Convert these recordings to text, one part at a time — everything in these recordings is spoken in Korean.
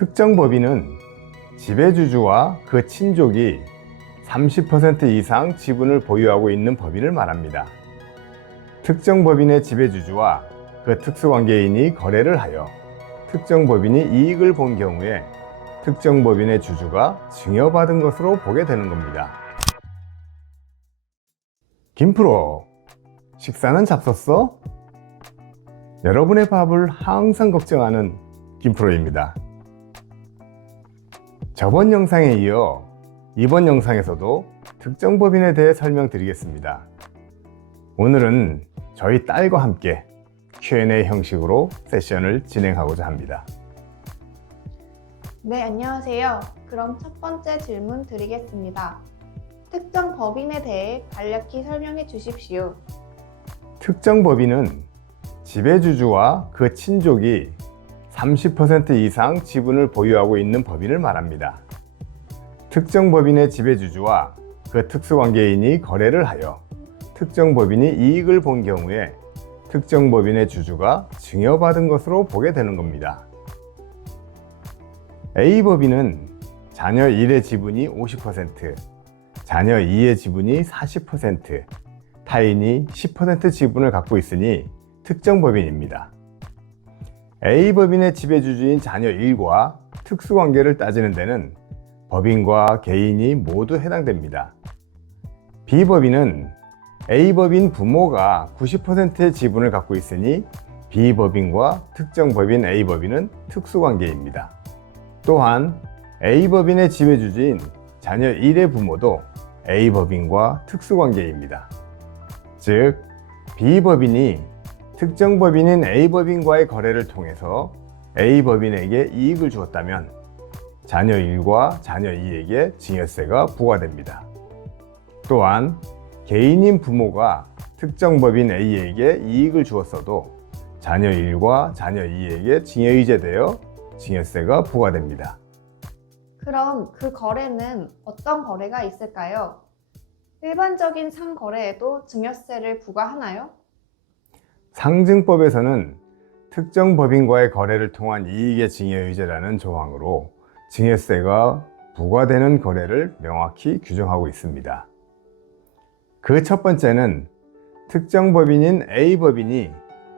특정 법인은 지배주주와 그 친족이 30% 이상 지분을 보유하고 있는 법인을 말합니다. 특정 법인의 지배주주와 그 특수관계인이 거래를 하여 특정 법인이 이익을 본 경우에 특정 법인의 주주가 증여받은 것으로 보게 되는 겁니다. 김프로, 식사는 잡섰어? 여러분의 밥을 항상 걱정하는 김프로입니다. 저번 영상에 이어 이번 영상에서도 특정 법인에 대해 설명드리겠습니다. 오늘은 저희 딸과 함께 Q&A 형식으로 세션을 진행하고자 합니다. 네, 안녕하세요. 그럼 첫 번째 질문 드리겠습니다. 특정 법인에 대해 간략히 설명해 주십시오. 특정 법인은 지배주주와 그 친족이 30% 이상 지분을 보유하고 있는 법인을 말합니다. 특정 법인의 지배주주와 그 특수관계인이 거래를 하여 특정 법인이 이익을 본 경우에 특정 법인의 주주가 증여받은 것으로 보게 되는 겁니다. A법인은 자녀 1의 지분이 50%, 자녀 2의 지분이 40%, 타인이 10% 지분을 갖고 있으니 특정 법인입니다. A법인의 지배주주인 자녀 1과 특수관계를 따지는 데는 법인과 개인이 모두 해당됩니다. B법인은 A법인 부모가 90%의 지분을 갖고 있으니 B법인과 특정 법인 A법인은 특수관계입니다. 또한 A법인의 지배주주인 자녀 1의 부모도 A법인과 특수관계입니다. 즉, B법인이 특정 법인인 A법인과의 거래를 통해서 A법인에게 이익을 주었다면 자녀 1과 자녀 2에게 증여세가 부과됩니다. 또한 개인인 부모가 특정 법인 A에게 이익을 주었어도 자녀 1과 자녀 2에게 증여이제되어 증여세가 부과됩니다. 그럼 그 거래는 어떤 거래가 있을까요? 일반적인 상거래에도 증여세를 부과하나요? 상증법에서는 특정 법인과의 거래를 통한 이익의 증여유예라는 조항으로 증여세가 부과되는 거래를 명확히 규정하고 있습니다. 그 첫 번째는 특정 법인인 A법인이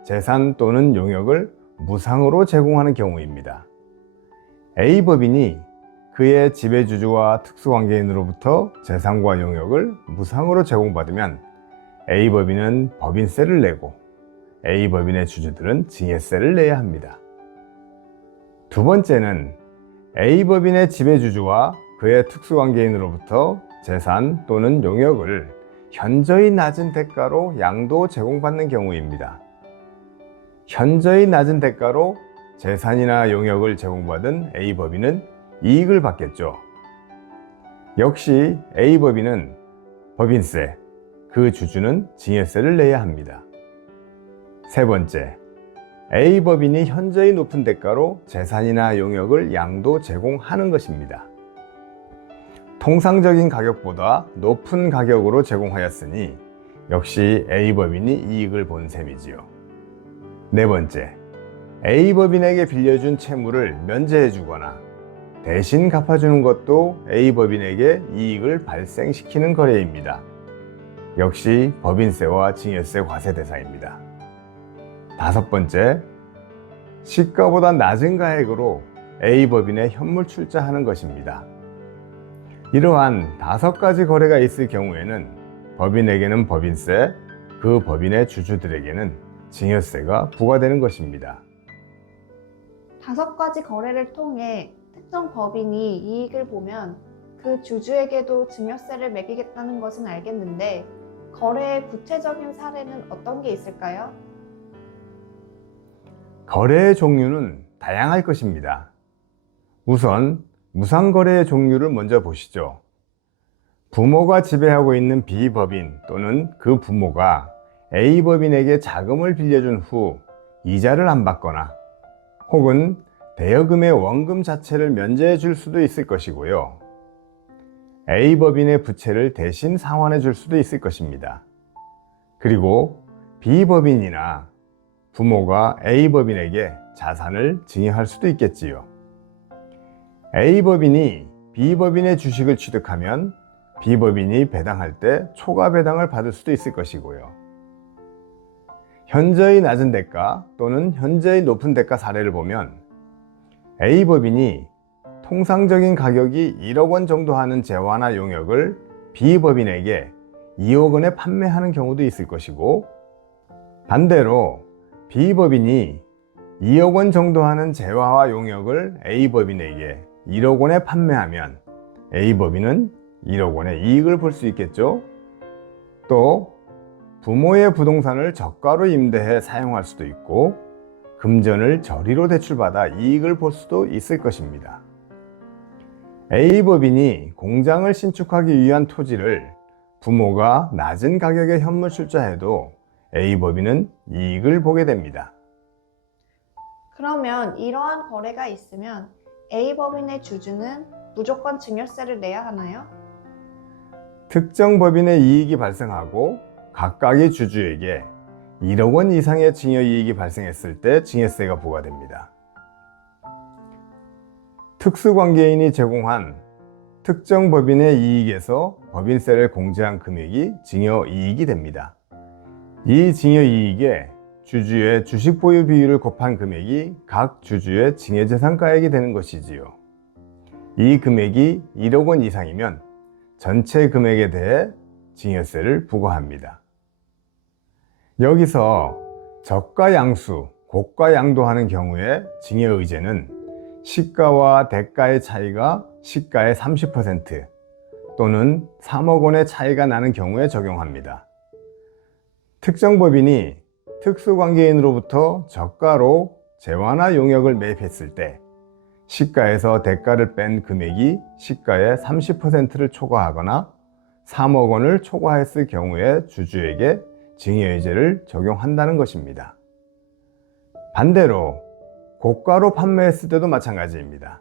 재산 또는 용역을 무상으로 제공하는 경우입니다. A법인이 그의 지배주주와 특수관계인으로부터 재산과 용역을 무상으로 제공받으면 A법인은 법인세를 내고 A법인의 주주들은 증여세를 내야 합니다. 두 번째는 A법인의 지배주주와 그의 특수관계인으로부터 재산 또는 용역을 현저히 낮은 대가로 양도 제공받는 경우입니다. 현저히 낮은 대가로 재산이나 용역을 제공받은 A법인은 이익을 받겠죠. 역시 A법인은 법인세, 그 주주는 증여세를 내야 합니다. 세 번째, A법인이 현저히 높은 대가로 재산이나 용역을 양도 제공하는 것입니다. 통상적인 가격보다 높은 가격으로 제공하였으니 역시 A법인이 이익을 본 셈이지요. 네 번째, A법인에게 빌려준 채무를 면제해 주거나 대신 갚아주는 것도 A법인에게 이익을 발생시키는 거래입니다. 역시 법인세와 증여세 과세 대상입니다. 다섯 번째, 시가보다 낮은 가액으로 A법인에 현물 출자하는 것입니다. 이러한 5가지 거래가 있을 경우에는 법인에게는 법인세, 그 법인의 주주들에게는 증여세가 부과되는 것입니다. 5가지 거래를 통해 특정 법인이 이익을 보면 그 주주에게도 증여세를 매기겠다는 것은 알겠는데 거래의 구체적인 사례는 어떤 게 있을까요? 거래의 종류는 다양할 것입니다. 우선 무상거래의 종류를 먼저 보시죠. 부모가 지배하고 있는 B법인 또는 그 부모가 A법인에게 자금을 빌려준 후 이자를 안 받거나 혹은 대여금의 원금 자체를 면제해 줄 수도 있을 것이고요. A법인의 부채를 대신 상환해 줄 수도 있을 것입니다. 그리고 A법인이 B법인의 주식을 취득하면 B법인이 배당할 때 초과 배당을 받을 수도 있을 것이고요. 현저히 낮은 대가 또는 현저히 높은 대가 사례를 보면 A법인이 통상적인 가격이 1억 원 정도 하는 재화나 용역을 B법인에게 2억 원에 판매하는 경우도 있을 것이고, 반대로 B법인이 2억 원 정도 하는 재화와 용역을 A법인에게 1억 원에 판매하면 A법인은 1억 원의 이익을 볼 수 있겠죠. 또 부모의 부동산을 저가로 임대해 사용할 수도 있고, 금전을 저리로 대출받아 이익을 볼 수도 있을 것입니다. A법인이 공장을 신축하기 위한 토지를 부모가 낮은 가격에 현물 출자해도 A법인은 이익을 보게 됩니다. 그러면 이러한 거래가 있으면 A법인의 주주는 무조건 증여세를 내야 하나요? 특정 법인의 이익이 발생하고 각각의 주주에게 1억 원 이상의 증여이익이 발생했을 때 증여세가 부과됩니다. 특수관계인이 제공한 특정 법인의 이익에서 법인세를 공제한 금액이 증여이익이 됩니다. 이 증여이익에 주주의 주식 보유 비율을 곱한 금액이 각 주주의 증여재산가액이 되는 것이지요. 이 금액이 1억 원 이상이면 전체 금액에 대해 증여세를 부과합니다. 여기서 저가 양수, 고가 양도하는 경우에 증여의제는 시가와 대가의 차이가 시가의 30% 또는 3억 원의 차이가 나는 경우에 적용합니다. 특정 법인이 특수관계인으로부터 저가로 재화나 용역을 매입했을 때 시가에서 대가를 뺀 금액이 시가의 30%를 초과하거나 3억 원을 초과했을 경우에 주주에게 증여의제를 적용한다는 것입니다. 반대로 고가로 판매했을 때도 마찬가지입니다.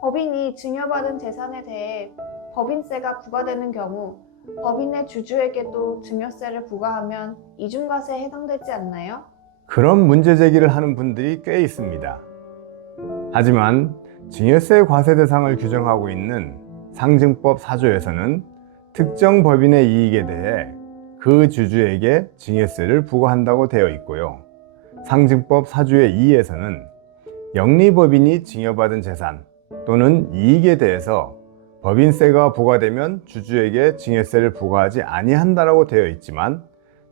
법인이 증여받은 재산에 대해 법인세가 부과되는 경우 법인의 주주에게도 증여세를 부과하면 이중과세에 해당되지 않나요? 그런 문제 제기를 하는 분들이 꽤 있습니다. 하지만 증여세 과세 대상을 규정하고 있는 상증법 4조에서는 특정 법인의 이익에 대해 그 주주에게 증여세를 부과한다고 되어 있고요. 상증법 4조의 2에서는 영리법인이 증여받은 재산 또는 이익에 대해서 법인세가 부과되면 주주에게 증여세를 부과하지 아니한다라고 되어 있지만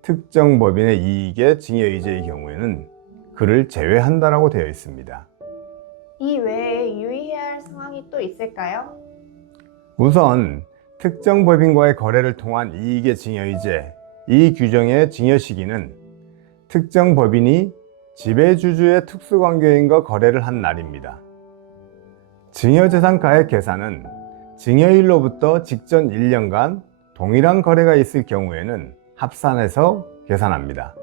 특정 법인의 이익의 증여의제의 경우에는 그를 제외한다라고 되어 있습니다. 이 외에 유의해야 할 상황이 또 있을까요? 우선 특정 법인과의 거래를 통한 이익의 증여의제, 이 규정의 증여 시기는 특정 법인이 지배주주의 특수관계인과 거래를 한 날입니다. 증여재산가액 계산은 증여일로부터 직전 1년간 동일한 거래가 있을 경우에는 합산해서 계산합니다.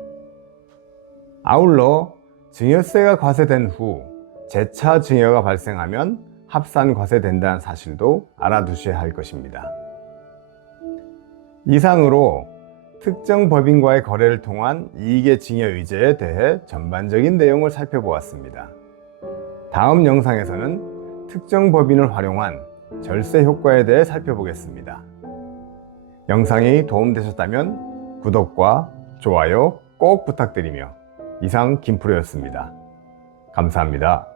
아울러 증여세가 과세된 후 재차 증여가 발생하면 합산 과세된다는 사실도 알아두셔야 할 것입니다. 이상으로 특정 법인과의 거래를 통한 이익의 증여의제에 대해 전반적인 내용을 살펴보았습니다. 다음 영상에서는 특정 법인을 활용한 절세 효과에 대해 살펴보겠습니다. 영상이 도움되셨다면 구독과 좋아요 꼭 부탁드리며 이상 김프로였습니다. 감사합니다.